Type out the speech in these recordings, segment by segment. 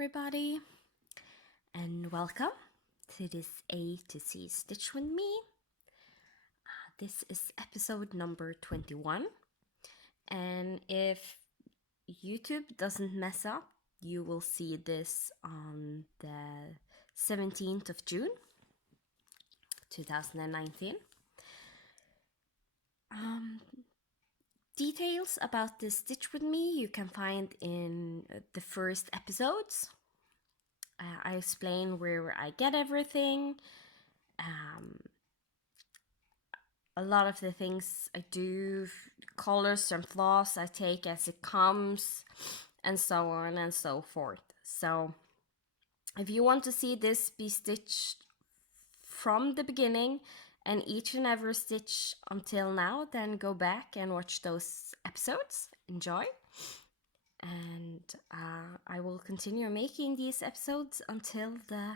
everybody, and welcome to this A to C Stitch with me. This is episode number 21, and if YouTube doesn't mess up, you will see this on the 17th of June 2019. Details about this Stitch with me you can find in the first episodes. I explain where I get everything, a lot of the things I do, colors and floss I take as it comes, and so on and so forth. So if you want to see this be stitched from the beginning and each and every stitch until now, then go back and watch those episodes. Enjoy. And I will continue making these episodes until the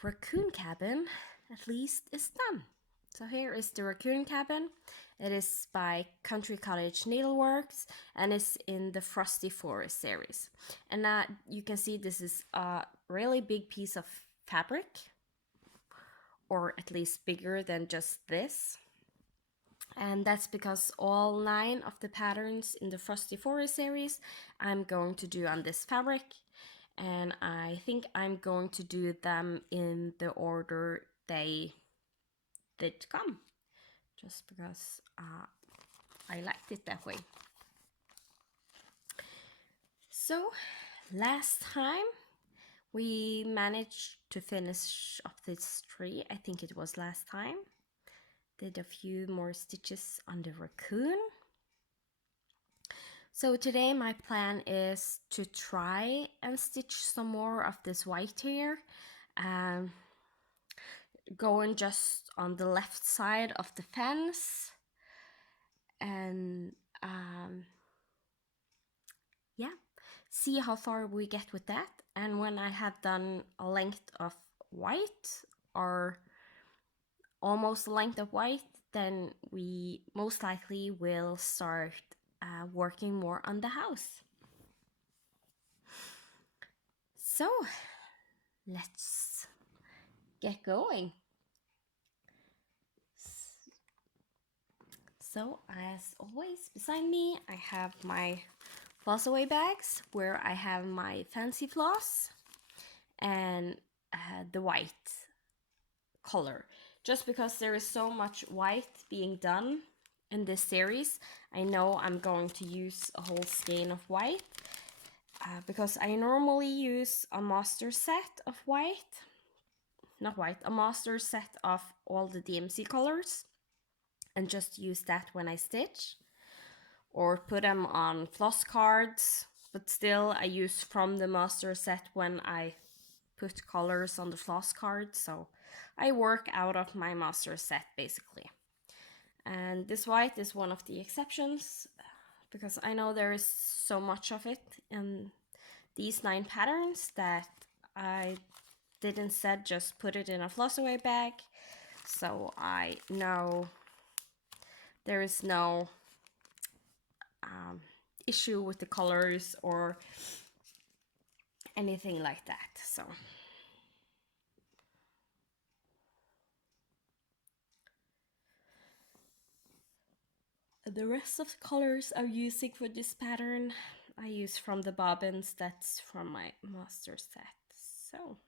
Raccoon Cabin at least is done. So here is the Raccoon Cabin. It is by Cottage Needleworks and is in the Frosty Forest series. And you can see this is a really big piece of fabric, or at least bigger than just this. And that's because all 9 of the patterns in the Frosty Forest series I'm going to do on this fabric. And I think I'm going to do them in the order they did come, just because I liked it that way. So last time we managed to finish off this tree. I think it was last time. Did a few more stitches on the raccoon. So today my plan is to try and stitch some more of this white here, going just on the left side of the fence, and yeah, see how far we get with that. And when I have done a length of white, or almost a length of white, then we most likely will start working more on the house. So let's get going. So as always, beside me I have my floss away bags where I have my fancy floss and the white color. Just because there is so much white being done in this series, I know I'm going to use a whole skein of white, because I normally use a master set of a master set of all the DMC colors, and just use that when I stitch, or put them on floss cards, but still I use from the master set when I put colors on the floss card. So I work out of my master set basically. And this white is one of the exceptions, because I know there is so much of it in these 9 patterns that I did instead just put it in a floss away bag, so I know there is no issue with the colors or anything like that. So the rest of the colors I'm using for this pattern I use from the bobbins that's from my master set. So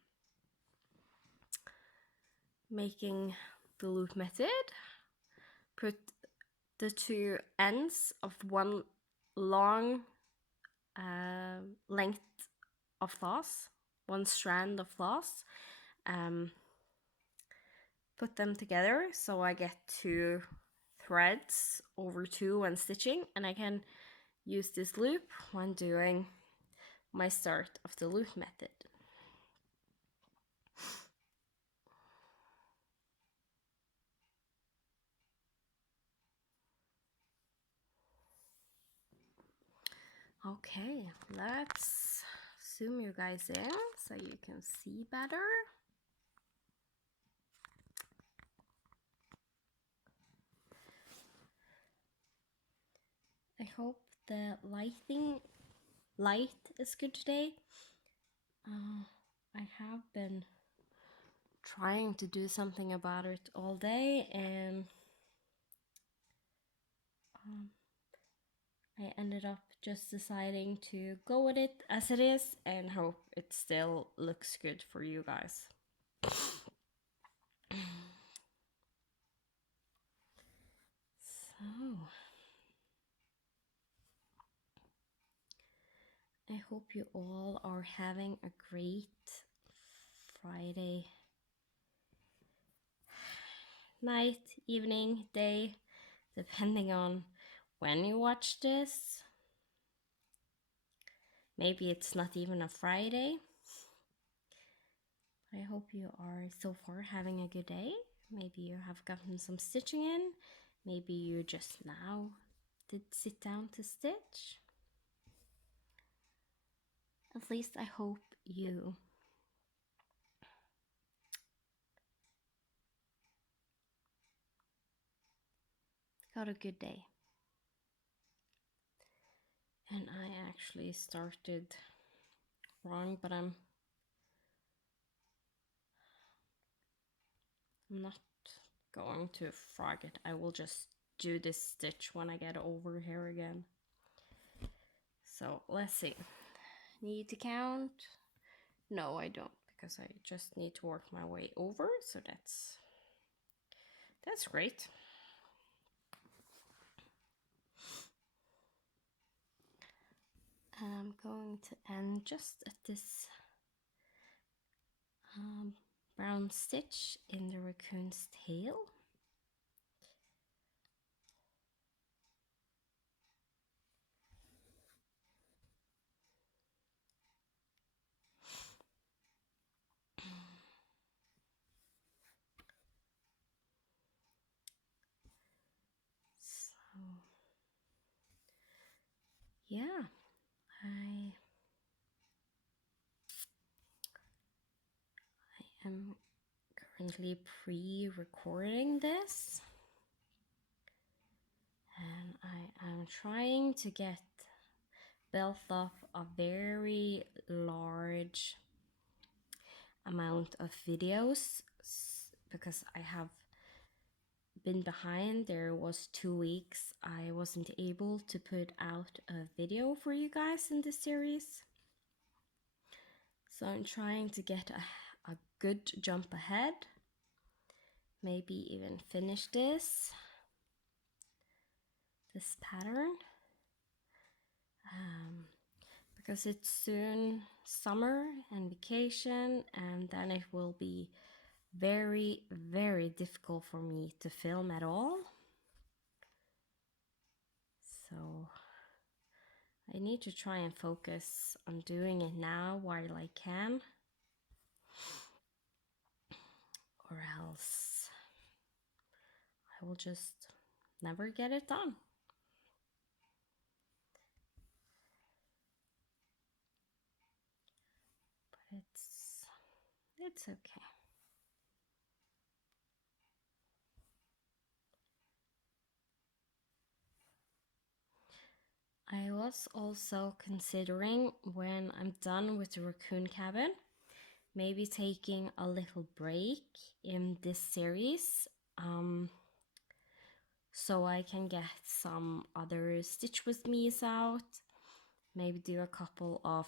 making the loop method, put the 2 ends of one long length of floss, one strand of floss, put them together so I get 2 threads over 2 when stitching, and I can use this loop when doing my start of the loop method. Okay, let's zoom you guys in so you can see better. I hope the lighting light is good today. I have been trying to do something about it all day, and I ended up just deciding to go with it as it is and hope it still looks good for you guys. So, I hope you all are having a great Friday night, evening, day, depending on when you watch this. Maybe it's not even a Friday. I hope you are so far having a good day. Maybe you have gotten some stitching in. Maybe you just now did sit down to stitch. At least I hope you got a good day. And I actually started wrong, but I'm not going to frog it. I will just do this stitch when I get over here again. So let's see. Need to count? No, I don't, because I just need to work my way over. So that's great. And I'm going to end just at this brown stitch in the raccoon's tail. So yeah, I am currently pre-recording this, and I am trying to get built up a very large amount of videos because I have been behind. There was 2 weeks I wasn't able to put out a video for you guys in this series, so I'm trying to get a good jump ahead, maybe even finish this pattern, because it's soon summer and vacation, and then it will be very, very difficult for me to film at all. So I need to try and focus on doing it now while I can, or else I will just never get it done. But it's okay. I was also considering, when I'm done with the Raccoon Cabin, maybe taking a little break in this series, so I can get some other Stitch With Me's out, maybe do a couple of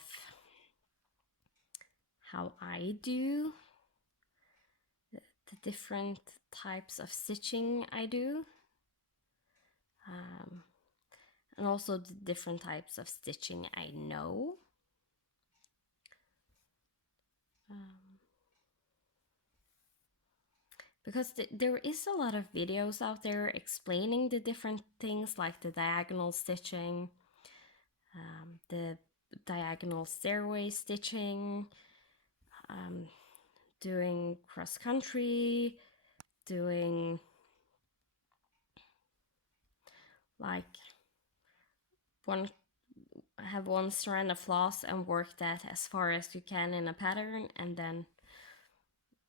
how I do the different types of stitching I do, and also the different types of stitching I know. Because there is a lot of videos out there explaining the different things, like the diagonal stitching, the diagonal stairway stitching, doing cross country, doing like have one strand of floss and work that as far as you can in a pattern, and then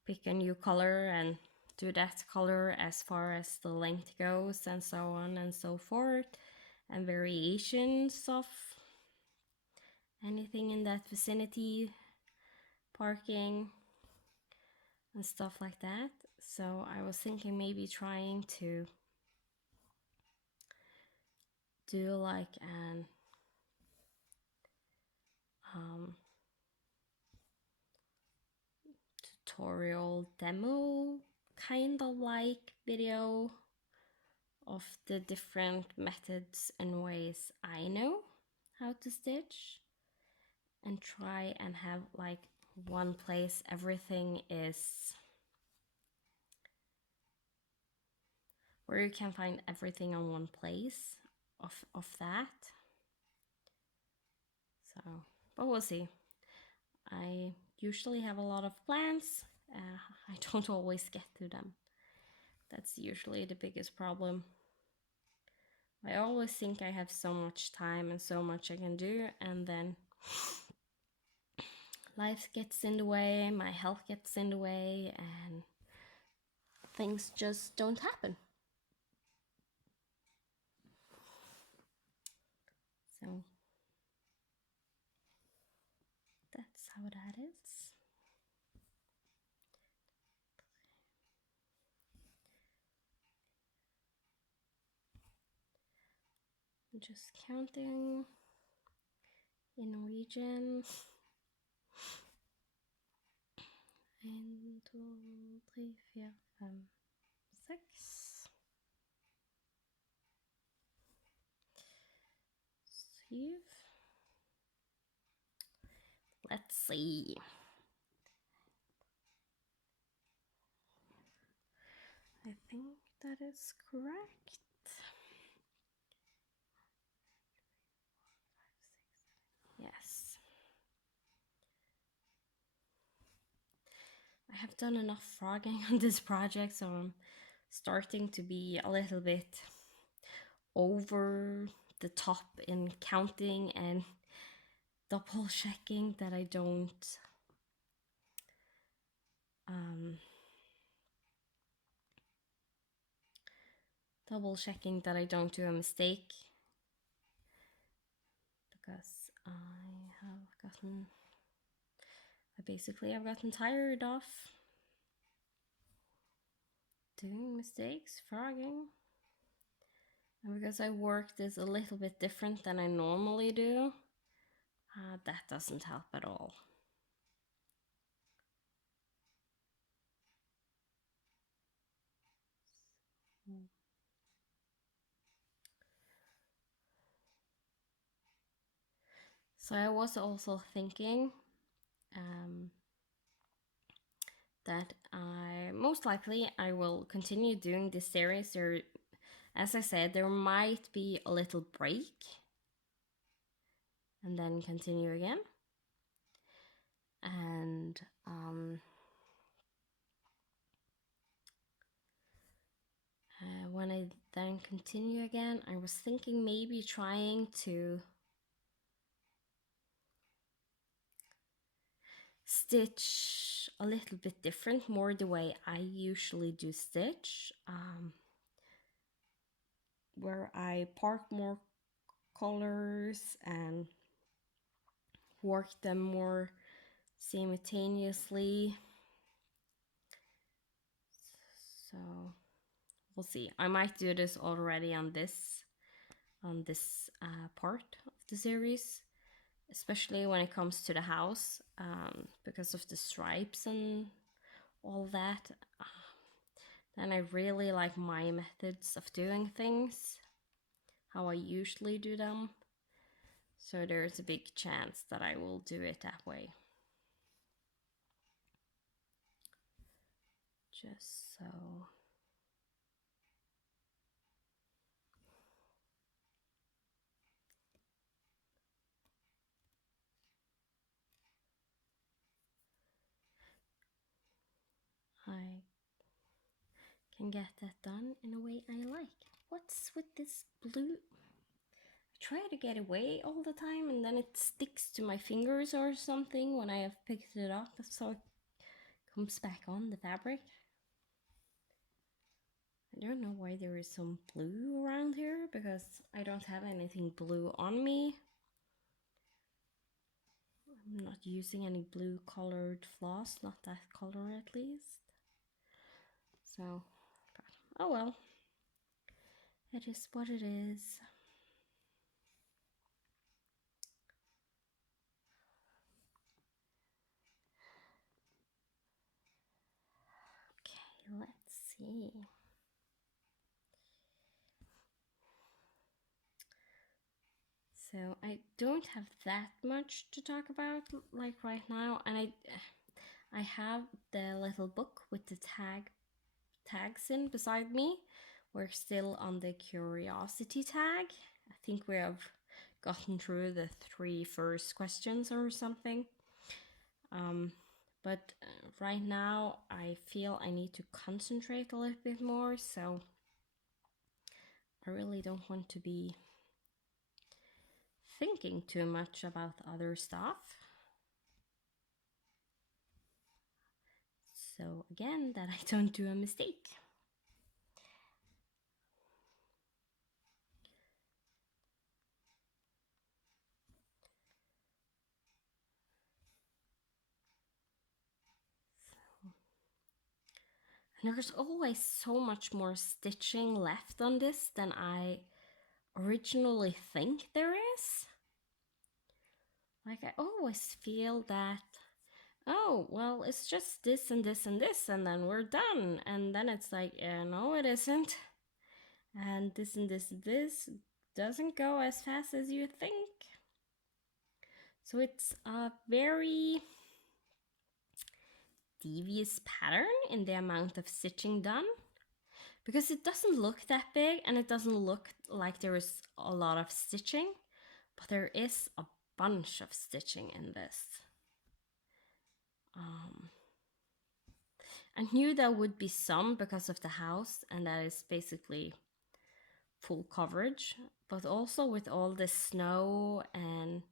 pick a new color and do that color as far as the length goes, and so on and so forth, and variations of anything in that vicinity, parking and stuff like that. So I was thinking maybe trying to do like an tutorial demo kind of like video of the different methods and ways I know how to stitch, and try and have like one place everything is, where you can find everything on one place of that. So, but we'll see. I usually have a lot of plans. I don't always get to them. That's usually the biggest problem. I always think I have so much time and so much I can do, and then life gets in the way, my health gets in the way, and things just don't happen. So that's how that is. I'm just counting in Norwegian. 1, 2, 3, 4, 5, 6, 7. Let's see. I think that is correct. Yes. I have done enough frogging on this project, so I'm starting to be a little bit over the top in counting and double checking that I don't do a mistake, because I've gotten tired of doing mistakes, frogging, and because I work this a little bit different than I normally do, that doesn't help at all. So I was also thinking that most likely I will continue doing this series. As I said, there might be a little break and then continue again. And when I then continue again, I was thinking maybe trying to stitch a little bit different, more the way I usually do stitch, where I park more colors and work them more simultaneously. So we'll see. I might do this already on this part of the series, especially when it comes to the house, because of the stripes and all that. Then I really like my methods of doing things, how I usually do them. So there's a big chance that I will do it that way. Just so I can get that done in a way I like. What's with this blue? I try to get away all the time, and then it sticks to my fingers or something when I have picked it up, so it comes back on the fabric. I don't know why there is some blue around here, because I don't have anything blue on me. using any blue colored floss, not that color at least. So, but, oh well, it is what it is. Okay, let's see. So I don't have that much to talk about like right now, and I have the little book with the tags in beside me. We're still on the curiosity tag. I think we have gotten through the 3 first questions or something. But right now I feel I need to concentrate a little bit more, so I really don't want to be thinking too much about other stuff. So again, that I don't do a mistake. And there's always so much more stitching left on this than I originally think there is. Like I always feel that, oh, well, it's just this and this and this, and then we're done. And then it's like, no, it isn't. And this and this and this doesn't go as fast as you think. So it's a very devious pattern in the amount of stitching done, because it doesn't look that big and it doesn't look like there is a lot of stitching, but there is a bunch of stitching in this. I knew there would be some because of the house, and that is basically full coverage, but also with all the snow and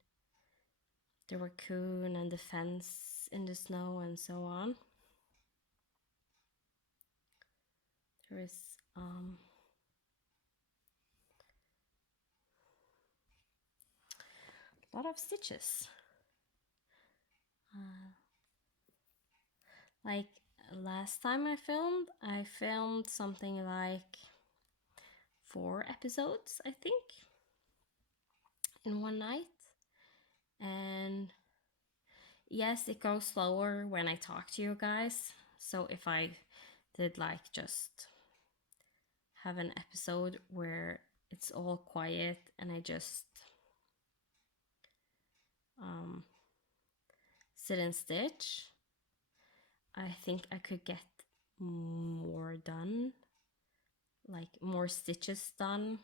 the raccoon and the fence in the snow and so on. There is a lot of stitches. Like last time I filmed something like 4 episodes, I think, in one night. And yes, it goes slower when I talk to you guys. So if I did like just have an episode where it's all quiet and I just sit and stitch, I think I could get more done, like more stitches done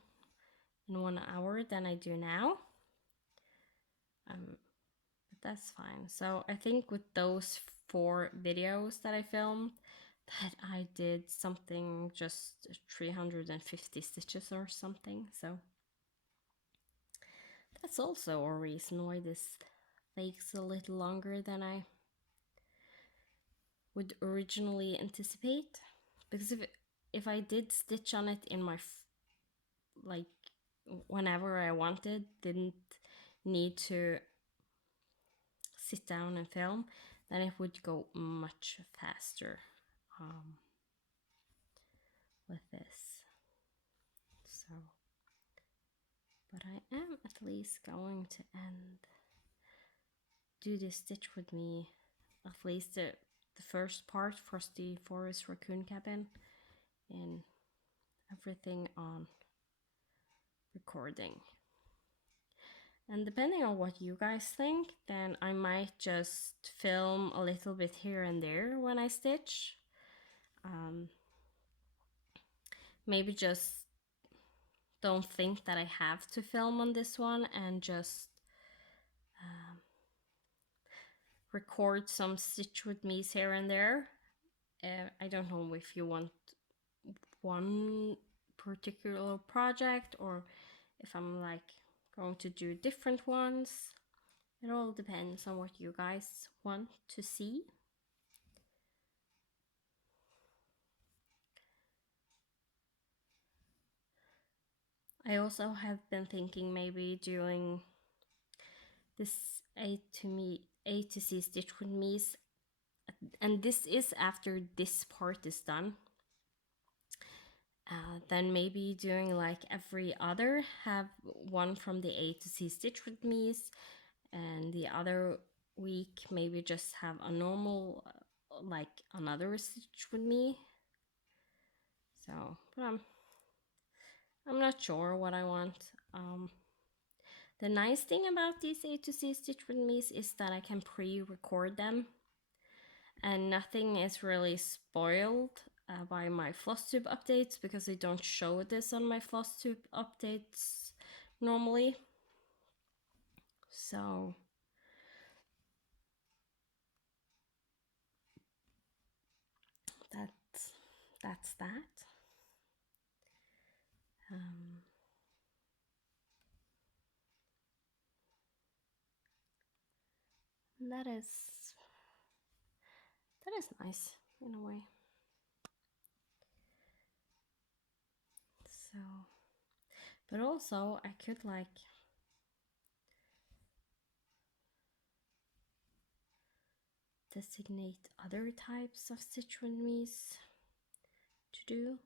in 1 hour than I do now. But that's fine. So I think with those 4 videos that I filmed, that I did something just 350 stitches or something. So that's also a reason why this takes a little longer than I would originally anticipate. Because if I did stitch on it in my like whenever I wanted, didn't need to sit down and film, then it would go much faster with this. So, but I am at least going to do this stitch with me, at least the first part, Frosty Forest Raccoon Cabin, and everything on recording. And depending on what you guys think, then I might just film a little bit here and there when I stitch. Maybe just don't think that I have to film on this one and just record some stitch with me's here and there. I don't know if you want one particular project or if I'm like going to do different ones. It all depends on what you guys want to see. I also have been thinking maybe doing this A to Z stitch with me's, and this is after this part is done. Then maybe doing like every other, have one from the A to Z stitch with me's, and the other week maybe just have a normal like another stitch with me. So, but I'm not sure what I want. The nice thing about these A to Z stitch with me's is that I can pre-record them, and nothing is really spoiled by my floss tube updates, because they don't show this on my floss tube updates normally. So that's that. That is nice in a way. So, but also I could like designate other types of stitch with me's to do.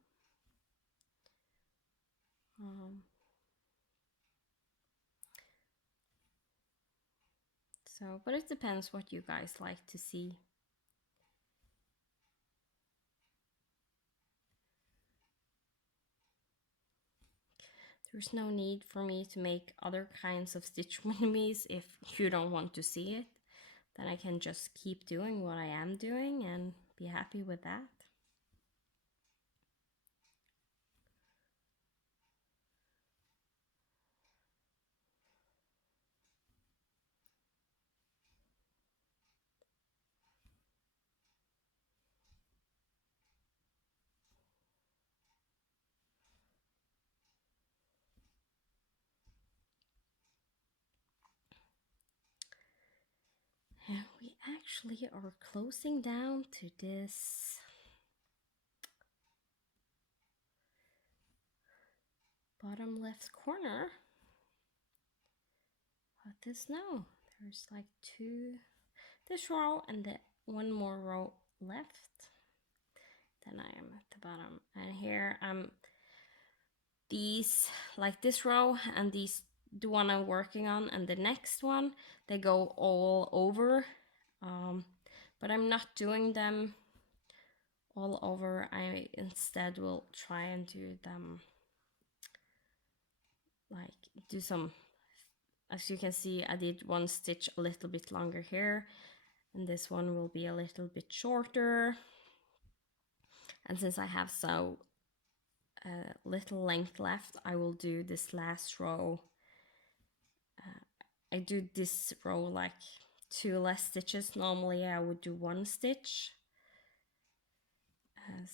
So, but it depends what you guys like to see. There's no need for me to make other kinds of stitch with me's if you don't want to see it. Then I can just keep doing what I am doing and be happy with that. And we actually are closing down to this bottom left corner. But there's like this row and the one more row left. Then I am at the bottom, and here these, like this row and these, the one I'm working on and the next one, they go all over, but I'm not doing them all over. I instead will try and do them like do some, as you can see, I did one stitch a little bit longer here, and this one will be a little bit shorter. And since I have so little length left, I will do this last row. I do this row like 2 less stitches. Normally I would do 1 stitch,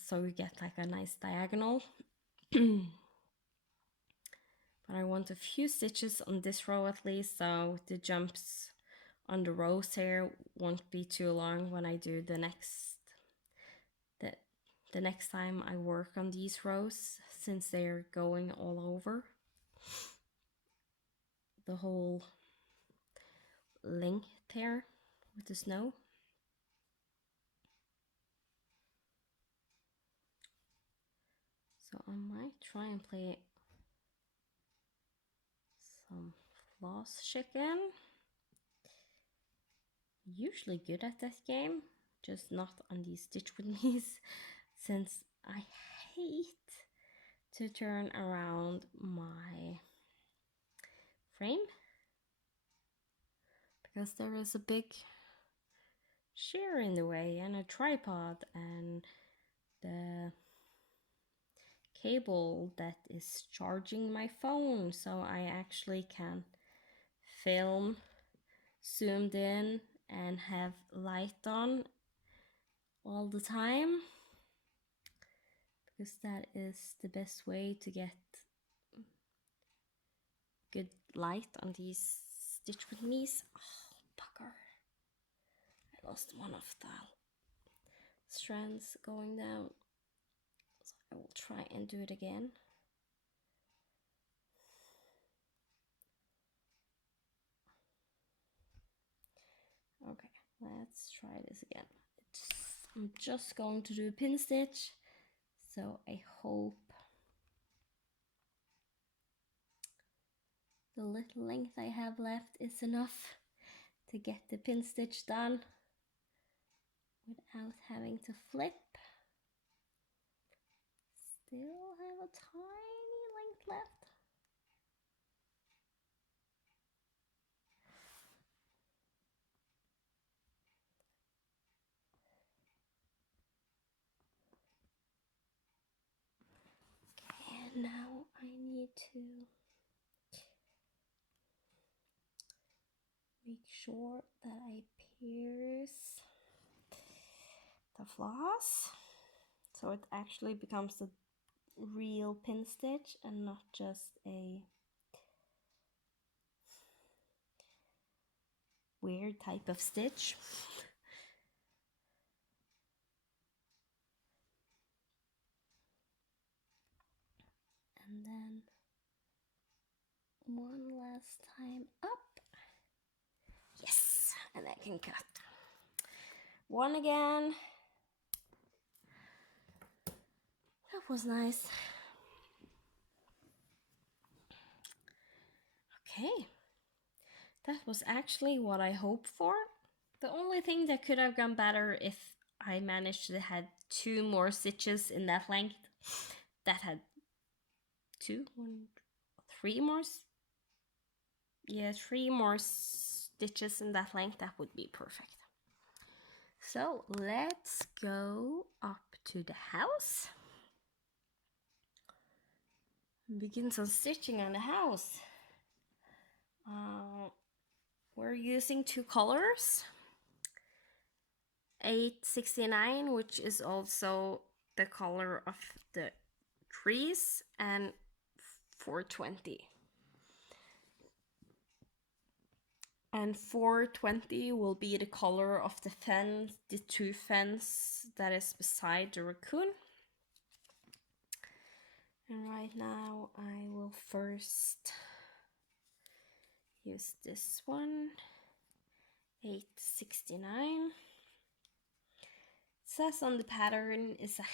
so you get like a nice diagonal. But I want a few stitches on this row at least, so the jumps on the rows here won't be too long when I do the next time I work on these rows, since they're going all over the whole length here with the snow. So I might try and play some floss chicken. Usually good at that game, just not on these stitch with me's, since I hate to turn around my frame because there is a big chair in the way and a tripod and the cable that is charging my phone, so I actually can film zoomed in and have light on all the time, because that is the best way to get good light on these stitch with me's. Oh, bugger. I lost one of the strands going down, so I will try and do it again. let's try this again. I'm just going to do a pin stitch, so I hope the little length I have left is enough to get the pin stitch done without having to flip. Still have a tiny length left. Okay, and now I need to make sure that I pierce the floss so it actually becomes a real pin stitch and not just a weird type of stitch. And then one last time up. Yes, and I can cut. One again. That was nice. Okay, that was actually what I hoped for. The only thing that could have gone better if I managed to have 2 more stitches in that length. That had 3 more. Yeah, 3 more stitches in that length. That would be perfect. So let's go up to the house. Begin some stitching on the house. We're using 2 colors. 869, which is also the color of the trees, and 420. And 420 will be the color of the fence, the 2 fence that is beside the raccoon. And right now I will first use this one, 869. It says on the pattern is a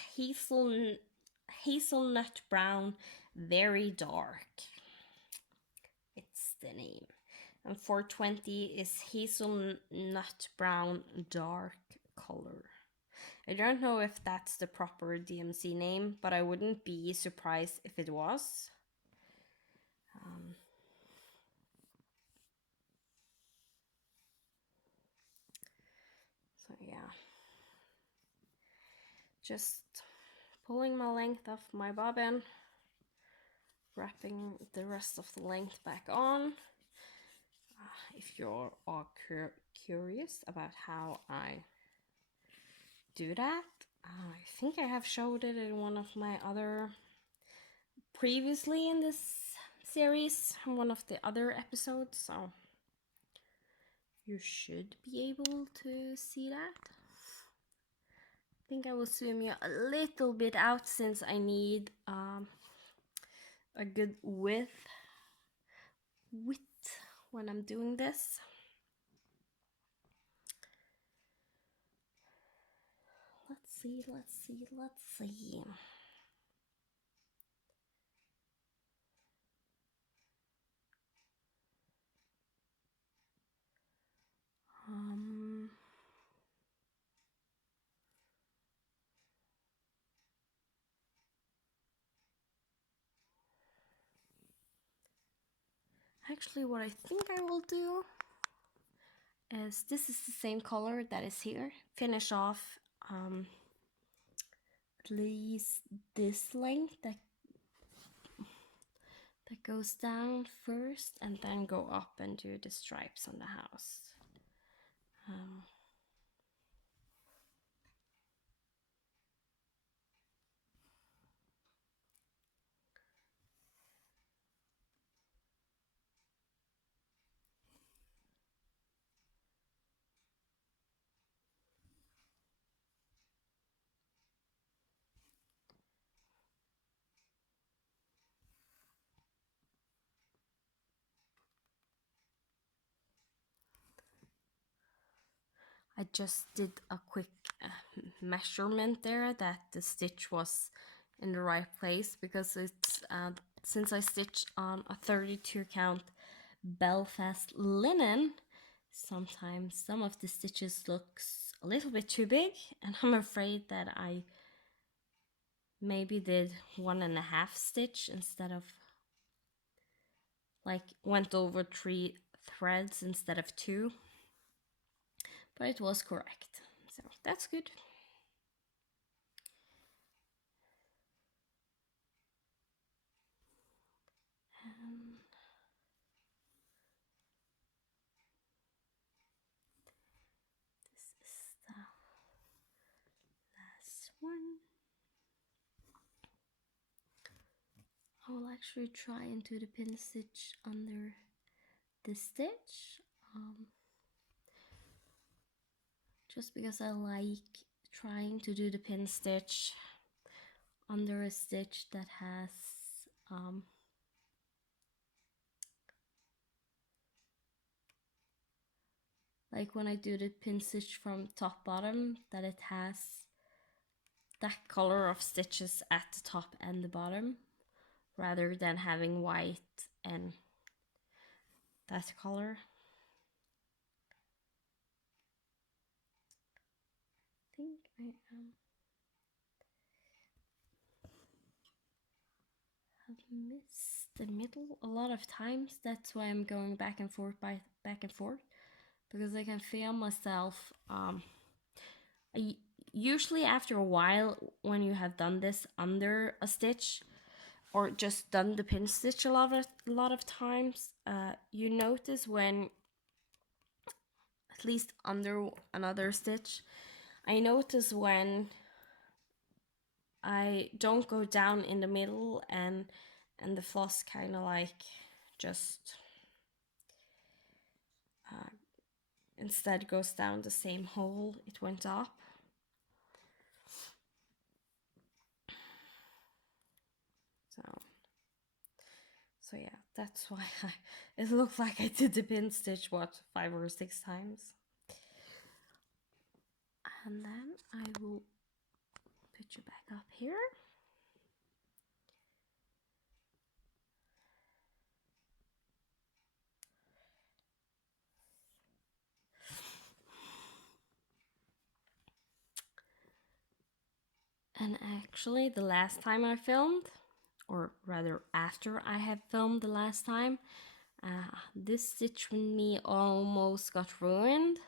hazelnut brown, very dark. It's the name. And 420 is hazelnut brown, dark color. I don't know if that's the proper DMC name, but I wouldn't be surprised if it was. So yeah, just pulling my length off my bobbin, wrapping the rest of the length back on. If you're all curious about how I do that, I think I have showed it in one of my other previously in this series, one of the other episodes, so you should be able to see that. I think I will zoom you a little bit out since I need a good width when I'm doing this. Let's see. Actually, what I think I will do is, this is the same color that is here. Finish off at least this length that goes down first, and then go up and do the stripes on the house. I just did a quick measurement there that the stitch was in the right place, because it's since I stitched on a 32 count Belfast linen, sometimes some of the stitches looks a little bit too big, and I'm afraid that I maybe did 1.5 stitch instead of, like, went over 3 threads instead of 2, but it was correct, so that's good. And this is the last one. I will actually try and do the pin stitch under the stitch, just because I like trying to do the pin stitch under a stitch that has like when I do the pin stitch from top bottom, that it has that color of stitches at the top and the bottom, rather than having white and that color. I think I have missed the middle a lot of times. That's why I'm going back and forth, because I can feel myself. Usually after a while, when you have done this under a stitch, or just done the pin stitch a lot of times, you notice when, at least under another stitch, I notice when I don't go down in the middle, and the floss kind of like just instead goes down the same hole it went up. So yeah, that's why it looked like I did the pin stitch, what, 5 or 6 times. And then I will put you back up here. And actually, the last time I filmed, or rather after I had filmed the last time, this stitch with me almost got ruined,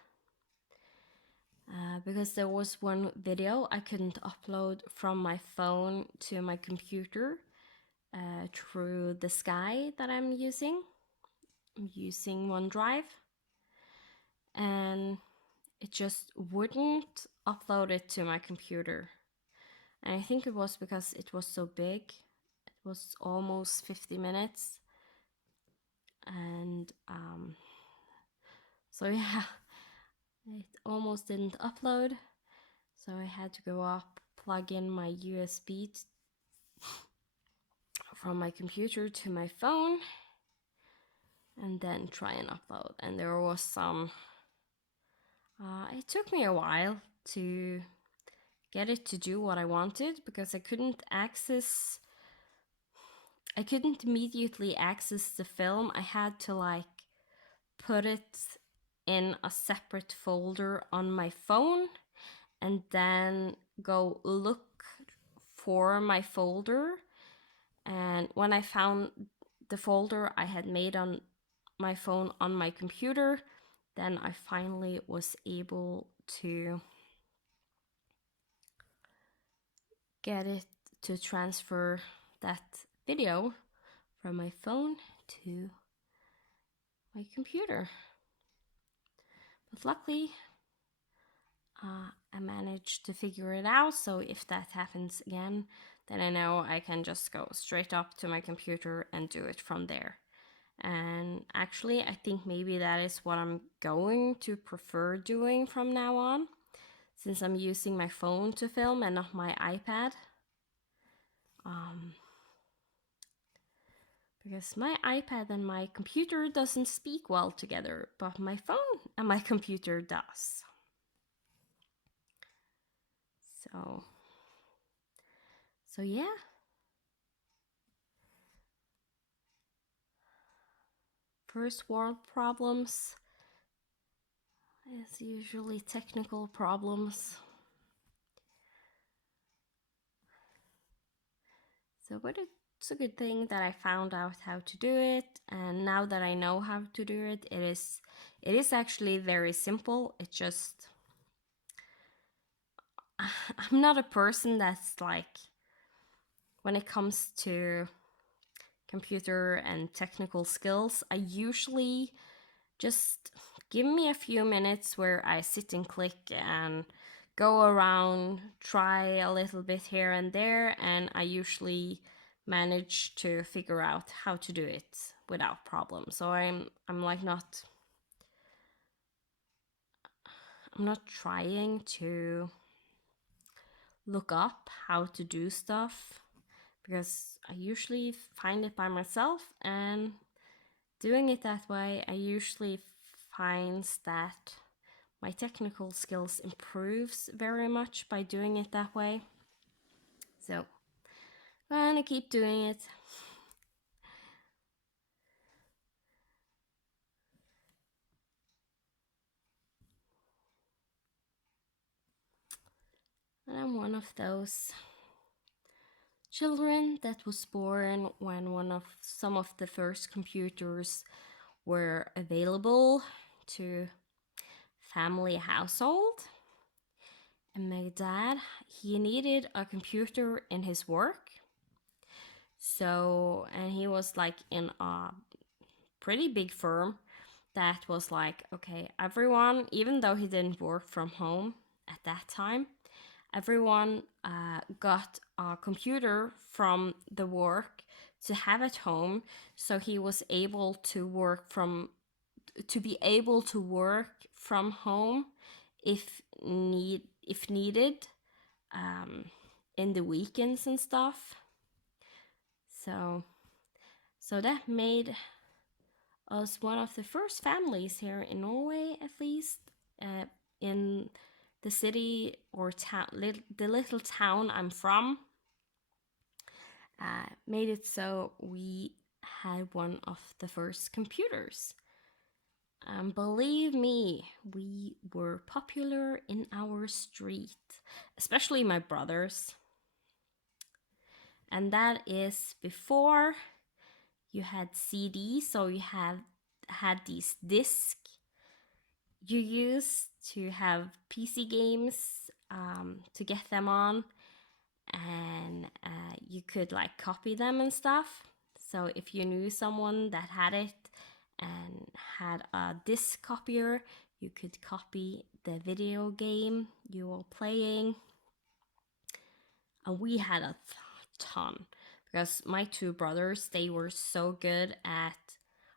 because there was one video I couldn't upload from my phone to my computer through the Sky that I'm using. I'm using OneDrive, and it just wouldn't upload it to my computer. And I think it was because it was so big. It was almost 50 minutes. And so yeah, it almost didn't upload. So I had to go up, plug in my USB from my computer to my phone, and then try and upload. And there was some, it took me a while to get it to do what I wanted, because I couldn't immediately access the film. I had to like put it in a separate folder on my phone, and then go look for my folder. And when I found the folder I had made on my phone on my computer, then I finally was able to get it to transfer that video from my phone to my computer. But luckily, I managed to figure it out, so if that happens again, then I know I can just go straight up to my computer and do it from there. And actually, I think maybe that is what I'm going to prefer doing from now on, since I'm using my phone to film and not my iPad. Because my iPad and my computer doesn't speak well together, but my phone and my computer does. So yeah. First world problems is usually technical problems. So, but it's a good thing that I found out how to do it, and now that I know how to do it, it is actually very simple. It just I'm not a person that's like, when it comes to computer and technical skills, I usually just give me a few minutes where I sit and click and go around, try a little bit here and there, and I usually manage to figure out how to do it without problem. So I'm not trying to look up how to do stuff, because I usually find it by myself, and doing it that way, I usually finds that my technical skills improves very much by doing it that way. So I'm gonna keep doing it. And I'm one of those children that was born when some of the first computers were available to family household. And my dad, he needed a computer in his work. So, and he was like in a pretty big firm that was like, okay, everyone, even though he didn't work from home at that time, everyone got a computer from the work to have at home, so he was able to be able to work from home if needed, in the weekends and stuff. So that made us one of the first families here in Norway, at least, in the city or town, the little town I'm from. Made it so we had one of the first computers. Believe me, we were popular in our street, especially my brothers. And that is before you had CDs, so you had these discs you used to have PC games, to get them on, and you could like copy them and stuff. So if you knew someone that had it and had a disc copier, you could copy the video game you were playing. And we had a ton, because my two brothers, they were so good at,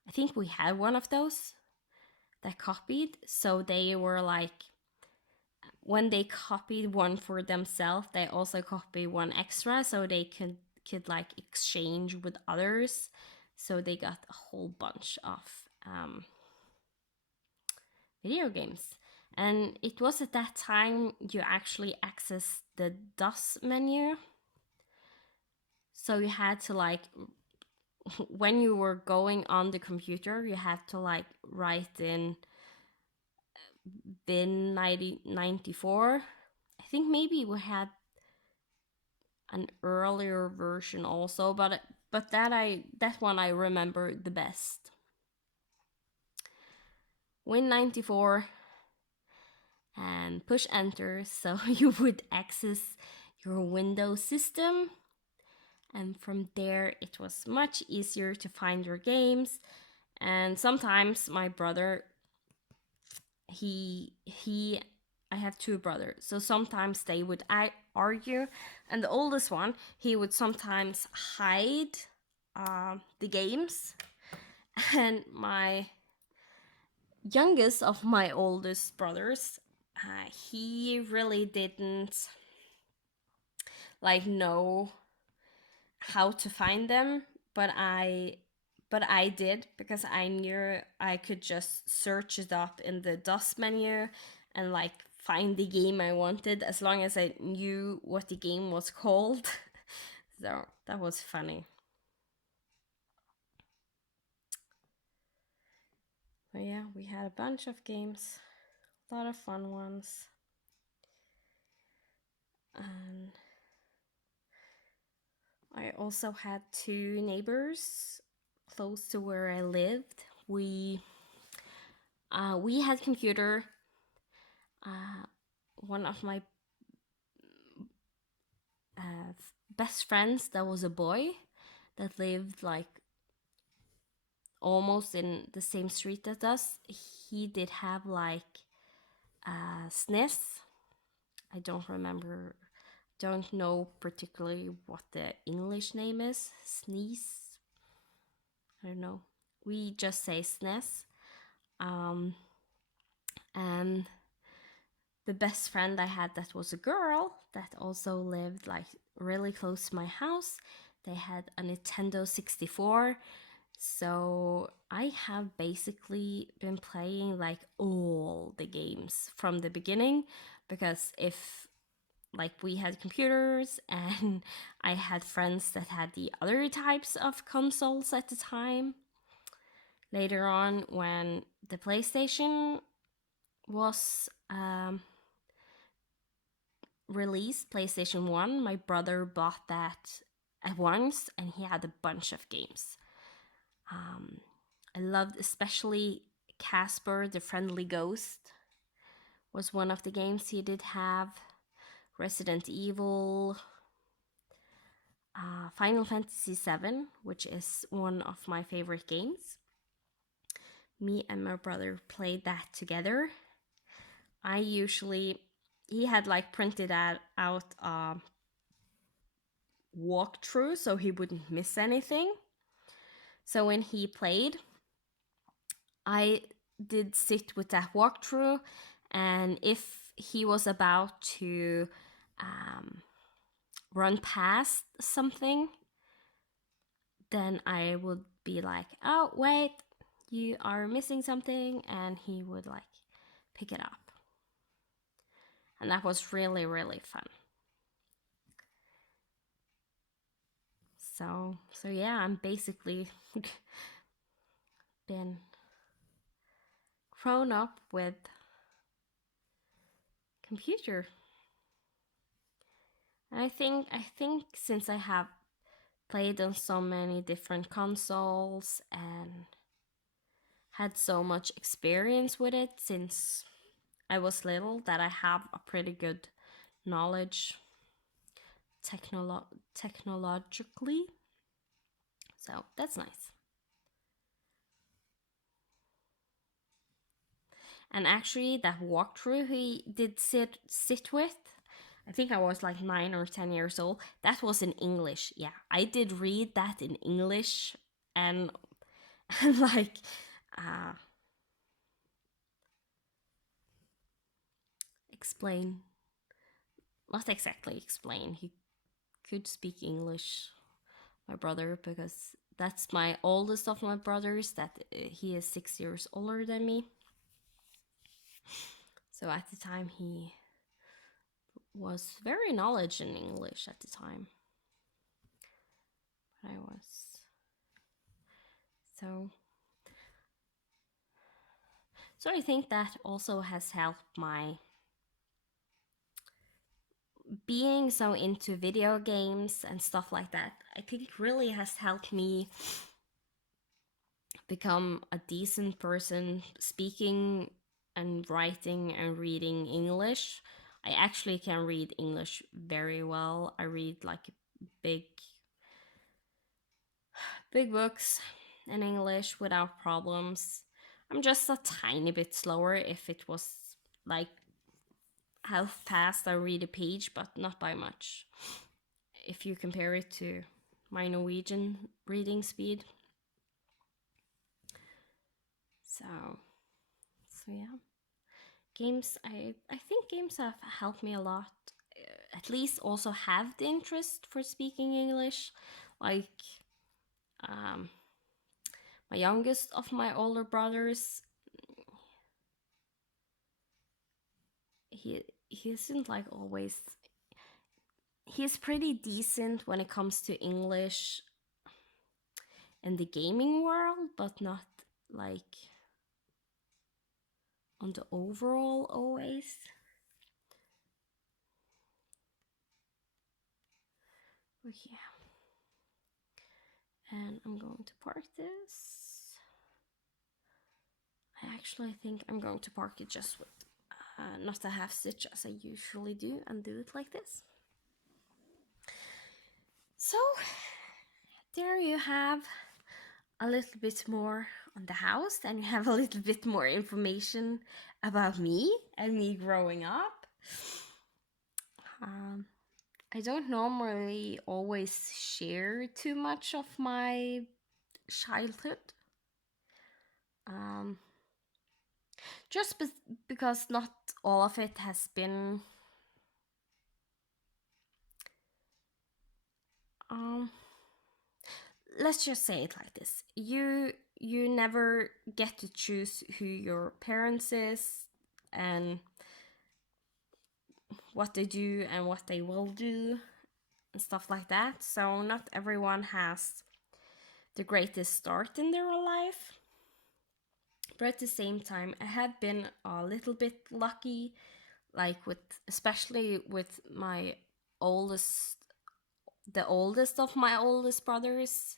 I think we had one of those that copied, so they were like, when they copied one for themselves, they also copied one extra, so they could like exchange with others. So they got a whole bunch of video games. And it was at that time you actually accessed the DOS menu. So you had to like, when you were going on the computer, you had to like write in bin 9094. I think maybe we had an earlier version also, but that one I remember the best. Win 94 and push enter, so you would access your Windows system, and from there it was much easier to find your games. And sometimes my brother, I have two brothers, so sometimes they would argue, and the oldest one, he would sometimes hide the games, and my youngest of my oldest brothers, he really didn't like know how to find them, but I did, because I knew I could just search it up in the DOS menu and like find the game I wanted as long as I knew what the game was called. So that was funny. But yeah, we had a bunch of games, a lot of fun ones. And I also had two neighbors close to where I lived. We had computer. One of my best friends, that was a boy that lived like almost in the same street as us. He did have like SNES. I don't know particularly what the English name is. Sneeze. I don't know. We just say SNES. And the best friend I had that was a girl that also lived like really close to my house. They had a Nintendo 64. So I have basically been playing like all the games from the beginning, because if like we had computers and I had friends that had the other types of consoles at the time. Later on, when the PlayStation was released, PlayStation 1, my brother bought that at once and he had a bunch of games. I loved especially Casper the Friendly Ghost was one of the games he did have. Resident Evil, Final Fantasy VII, which is one of my favorite games. Me and my brother played that together. He had like printed out a walkthrough so he wouldn't miss anything. So when he played, I did sit with that walkthrough, and if he was about to run past something, then I would be like, oh, wait, you are missing something, and he would like pick it up. And that was really, really fun. So yeah, I'm basically been grown up with computer. And I think since I have played on so many different consoles and had so much experience with it since I was little, that I have a pretty good knowledge technologically. So that's nice. And actually, that walkthrough he did sit with, I think I was like 9 or 10 years old. That was in English. Yeah, I did read that in English, and like explain, not exactly explain. He could speak English, my brother, because that's my oldest of my brothers. That he is 6 years older than me. So at the time, he was very knowledgeable in English at the time. But I was so. So I think that also has helped my being so into video games and stuff like that. I think really has helped me become a decent person speaking and writing and reading English. I actually can read English very well. I read like big books in English without problems. I'm just a tiny bit slower if it was like how fast I read a page, but not by much. If you compare it to my Norwegian reading speed. So yeah. Games, I think games have helped me a lot. At least also have the interest for speaking English. Like my youngest of my older brothers, he isn't like always. He's pretty decent when it comes to English in the gaming world, but not like on the overall always. But yeah. And I'm going to park this. I actually think I'm going to park it just with not a half stitch as I usually do, and do it like this. So there you have a little bit more on the house, and you have a little bit more information about me and me growing up. I don't normally always share too much of my childhood. Just because not all of it has been let's just say it like this. You never get to choose who your parents is and what they do and what they will do and stuff like that. So not everyone has the greatest start in their life. But at the same time, I have been a little bit lucky, like especially with my oldest, the oldest of my oldest brothers,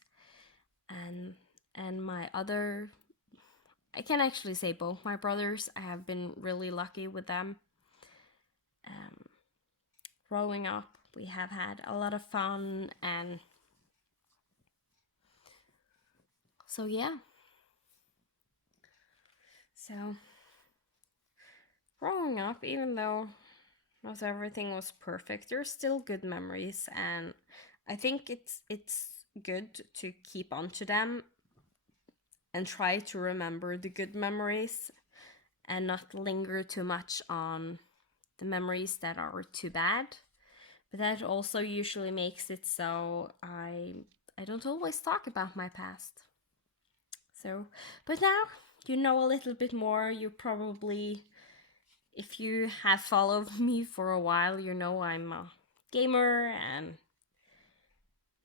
and my other, I can actually say both my brothers. I have been really lucky with them. Growing up, we have had a lot of fun, and so yeah. So growing up, even though not everything was perfect, there's still good memories, and I think it's good to keep on to them and try to remember the good memories and not linger too much on the memories that are too bad. But that also usually makes it so I don't always talk about my past. So, but now you know a little bit more. You probably, if you have followed me for a while, you know I'm a gamer, and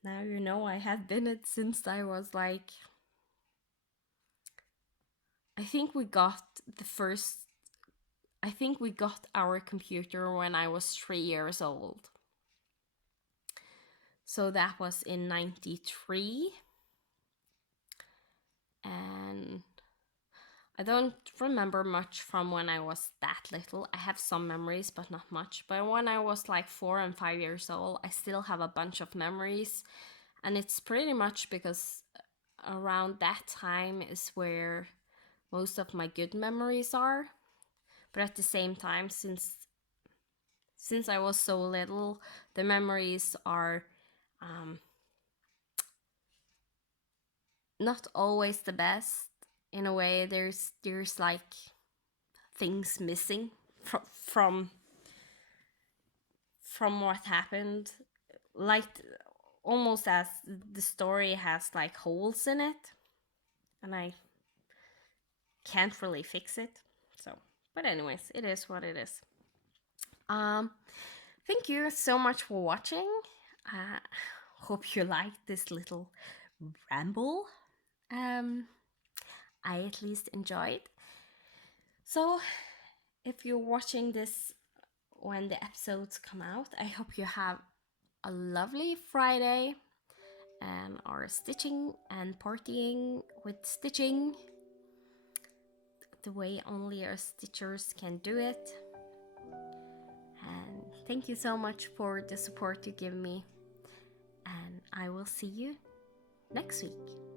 now you know I have been it since I was like, I think we got the first, I think we got our computer when I was 3 years old. So that was in 93. And I don't remember much from when I was that little. I have some memories, but not much. But when I was like 4 and 5 years old, I still have a bunch of memories. And it's pretty much because around that time is where most of my good memories are. But at the same time, since I was so little, the memories are not always the best. In a way, there's like things missing from what happened, like almost as the story has like holes in it, and I can't really fix it. So, but anyways, it is what it is. Thank you so much for watching. Hope you liked this little ramble. I at least enjoyed. So, if you're watching this when the episodes come out, I hope you have a lovely Friday and are stitching and partying with stitching the way only us stitchers can do it. And thank you so much for the support you give me, and I will see you next week.